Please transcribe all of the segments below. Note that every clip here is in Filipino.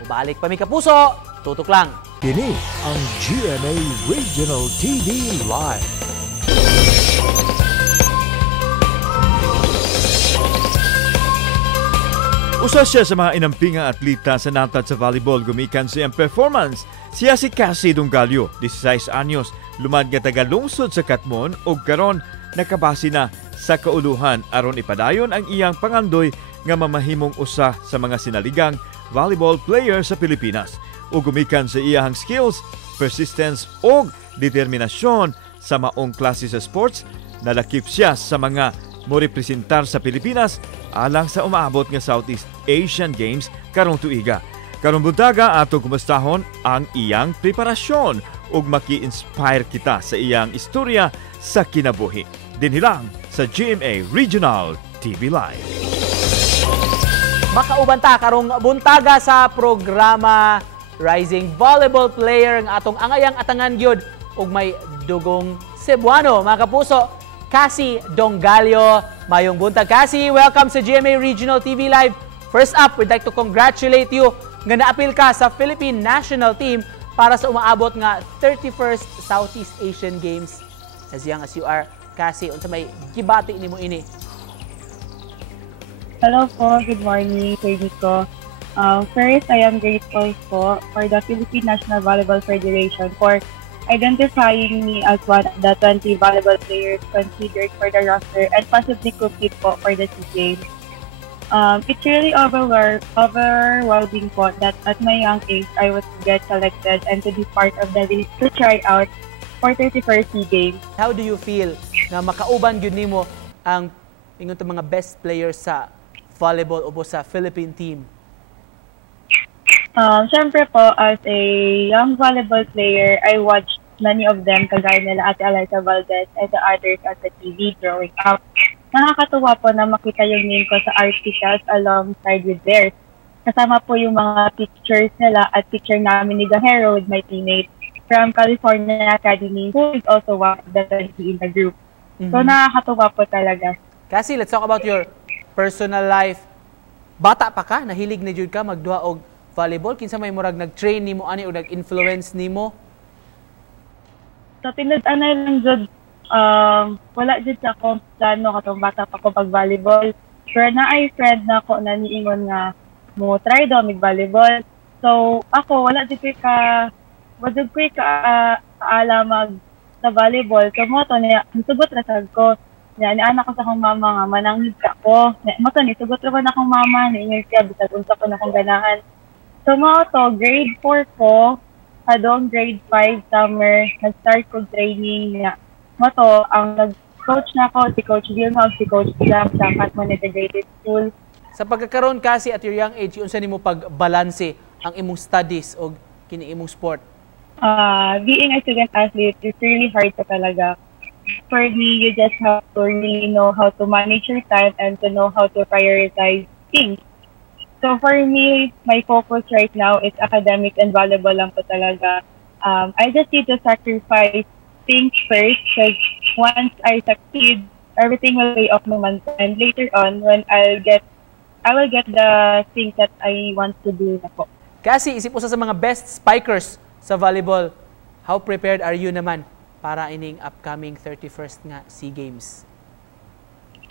Ubalik pa mi kapuso, tutok lang. Kini ang GMA Regional TV Live. Usa siya sa mga inampingang atleta sa natad sa volleyball gumikan siyang performance. Siya si Cassie Dongalio, 16 anyos, lumad nga taga lungsod sa Katmon ug karon nakabase na sa kauluhan aron ipadayon ang iyang pangandoy nga mamahimong usa sa mga sinaligang volleyball player sa Pilipinas. Ug gumikan sa iyang skills, persistence ug determinasyon sa maong klase sa sports, nalakip siya sa mga morepresentar sa Pilipinas alang sa umaabot nga Southeast Asian Games karong tuiga. Karong buntaga ato kumustahon ang iyang preparasyon ug maki-inspire kita sa iyang istorya sa kinabuhi. Dinhilang sa GMA Regional TV Live. Makauban ta karong buntaga sa programa Rising Volleyball Player ng atong angayang atangan gyud ug may dugong Cebuano, mga kapuso. Cassie Dongalio. Mayong buntag, Cassie. Welcome sa GMA Regional TV Live. First up, we'd like to congratulate you nga naapil ka sa Philippine National Team para sa umaabot nga 31st Southeast Asian Games. As young as you are, Cassie, unsa may gibati nimo ini? Hello po, good morning, Sir Nico. First, I am grateful po for the Philippine National Volleyball Federation for identifying me as one of the 20 volleyball players considered for the roster and possibly compete po for the SEA Games. It's really overwhelming po that at my young age, I was to get selected and to be part of the list to try out for 31st SEA Games. How do you feel na makauban gyud nimo ang ingon ta mga best players sa volleyball o sa Philippine team? Siyempre po, as a young volleyball player, I watched many of them, kagaya nila Ate Eliza Valdez and the others at the TV growing up. Nakakatuwa po na makita yung name ko sa articles alongside with theirs. Kasama po yung mga pictures nila at picture namin ni Gahero with my teammate from California Academy, who is also one of the 20 in the group. So nakakatuwa po talaga. Cassie, let's talk about your personal life. Bata pa ka, nahilig na jud ka magduha og volleyball, kinsa may murag nag-train nimo ani o nag-influence nimo? Sa tinud-anay lang jud, wala jud sa akong plano katong bata pa ko pag volleyball. Pero na ay friend na ako na niingon nga mo try daw mig volleyball. So ako wala jud ka alamag sa volleyball. So mo to niya nisugot ra sad ko. Ni anak ko sa akong mama nga manangid ka ko. Mo to ni sugot ra man akong mama ni siya bisag unsa ko na akong ganahan. So mga to, grade 4 ko, hadong grade 5 summer, nag-start ko training niya. Mga to, ang nag-coach na ako, si Coach Vilma, si Coach Jam sa Katmon Integrated School. Sa pagkakaroon kasi at your young age, unsa nimo pagbalanse ang imong studies o kini imong sport? Being a student athlete is really hard to talaga. For me, you just have to really know how to manage your time and to know how to prioritize things. So for me, my focus right now is academic and volleyball lang po talaga. I just need to sacrifice things first because once I succeed, everything will pay off naman. And later on, when I will get the things that I want to do na po. Kasi isip usa sa mga best spikers sa volleyball, how prepared are you naman para ining upcoming 31st nga SEA Games?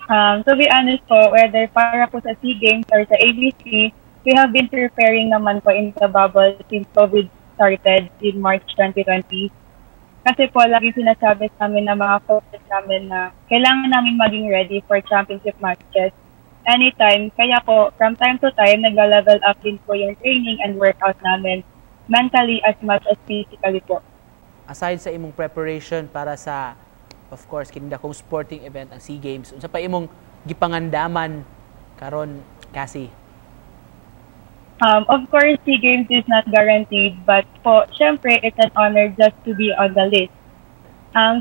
To be honest po, whether para po sa SEA Games or sa ABC, we have been preparing naman po in the bubble since COVID started in March 2020. Kasi po, lagi sinasabi sa amin na mga coaches namin na kailangan namin maging ready for championship matches anytime. Kaya po, from time to time, nag-level up din po yung training and workout namin mentally as much as physically po. Aside sa imong preparation para sa of course, kinida kong sporting event ang SEA Games. Unsa pa imong gipangandaman karon, Cassie? Of course, SEA Games is not guaranteed, but po, syempre, it's an honor just to be on the list.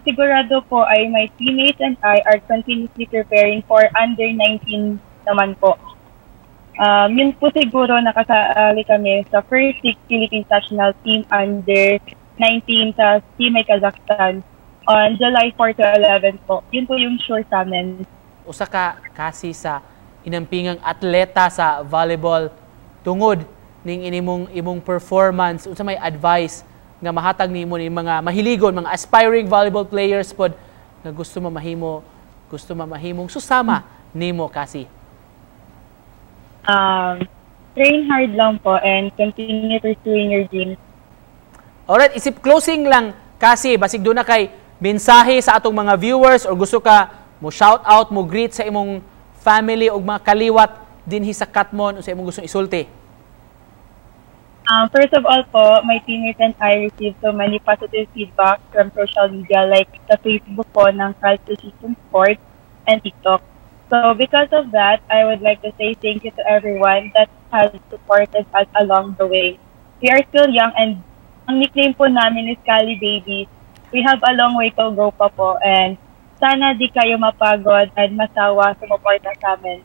Sigurado po ay my teammates and I are continuously preparing for under 19 naman po. Yun po siguro nakasali kami sa first Philippines National Team under 19 sa Team Kazakhstan on July 4 to 11 po. Yun po yung sure sa amin. Usa ka kasi sa inampingang atleta sa volleyball tungod ning imong performance, unsa may advice nga mahatag nimo ni mga mahiligon, mga aspiring volleyball players pod nga gusto mamahimong susama nimo kasi? Train hard lang po and continue pursuing your dreams. Alright, isip closing lang kasi basig doon na kay mensahe sa atong mga viewers or gusto ka mo shout out, mo greet sa imong family o mga kaliwat dinhi sa Katmon o sa imong gustong isulti. First of all po, my teammates and I received so many positive feedback from social media like sa Facebook po ng Cal Precision Sports and TikTok. So because of that, I would like to say thank you to everyone that has supported us along the way. We are still young and ang nickname po namin is Cali Babies. We have a long way to go pa po and sana di kayo mapagod at masawa sa suporta sa amin.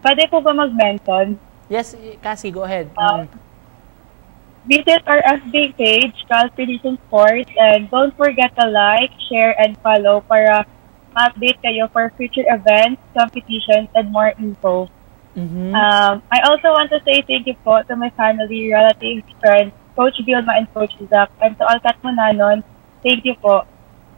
Pwede po ba mag-mention? Yes, Cassie, go ahead. Visit our FB page, Cal Precision Sports, and don't forget to like, share, and follow para ma-update kayo for future events, competitions, and more info. I also want to say thank you po to my family, relatives, friends, Coach Vilma and Coach Zach, and to all Katmonanon. Thank you po.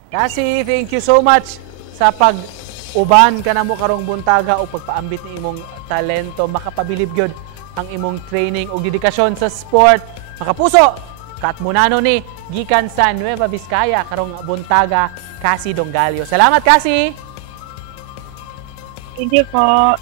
Cassie, thank you so much sa pag-uban ka na mo karong buntaga o pagpaambit ni imong talento, makapabilib gyud ang imong training o dedikasyon sa sport. Makapuso, Katmonano ni gikan sa Nueva Vizcaya karong buntaga, Cassie Dongalio. Salamat, Cassie! Thank you po.